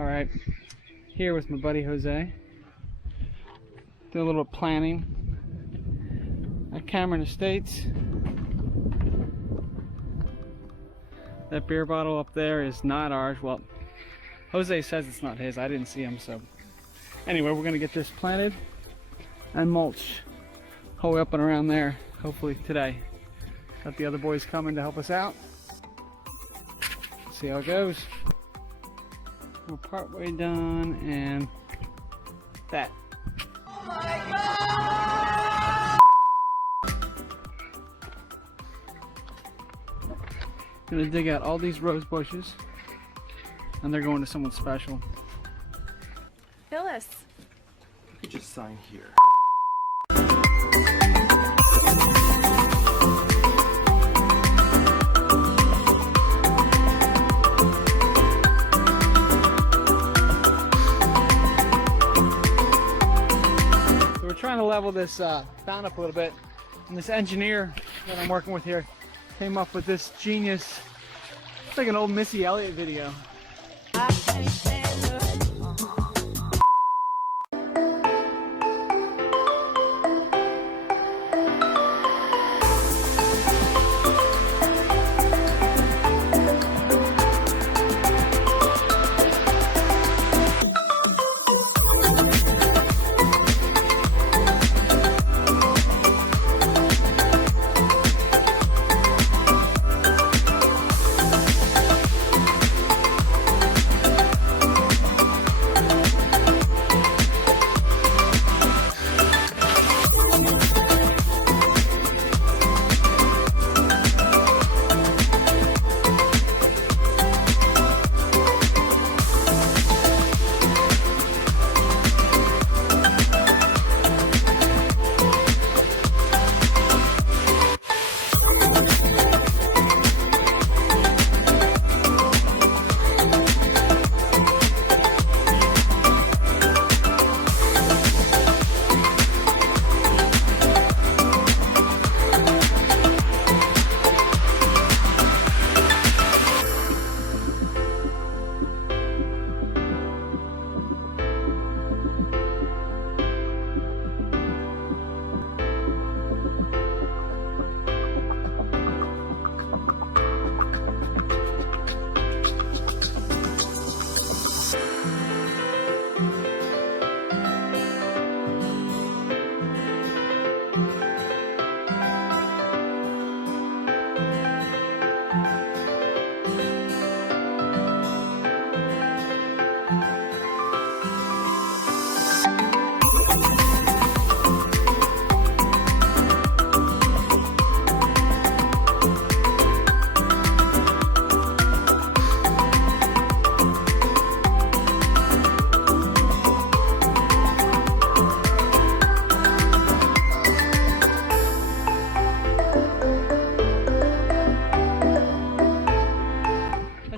Alright, here with my buddy Jose. Did a little planning at Cameron Estates. That beer bottle up there is not ours. Well, Jose says it's not his. I didn't see him, so. Anyway, we're gonna get this planted and mulch all the way up and around there, hopefully today. Got the other boys coming to help us out. See how it goes. We're partway done, and that. Oh my God! Gonna dig out all these rose bushes, and they're going to someone special. Phyllis. You could just sign here. Trying to level this fountain up a little bit, and this engineer that I'm working with here came up with this genius. It's like an old Missy Elliott video.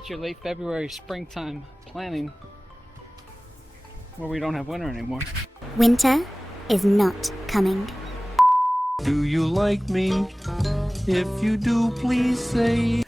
Your late February springtime planning where we don't have winter anymore. Winter is not coming. Do you like me? If you do, please say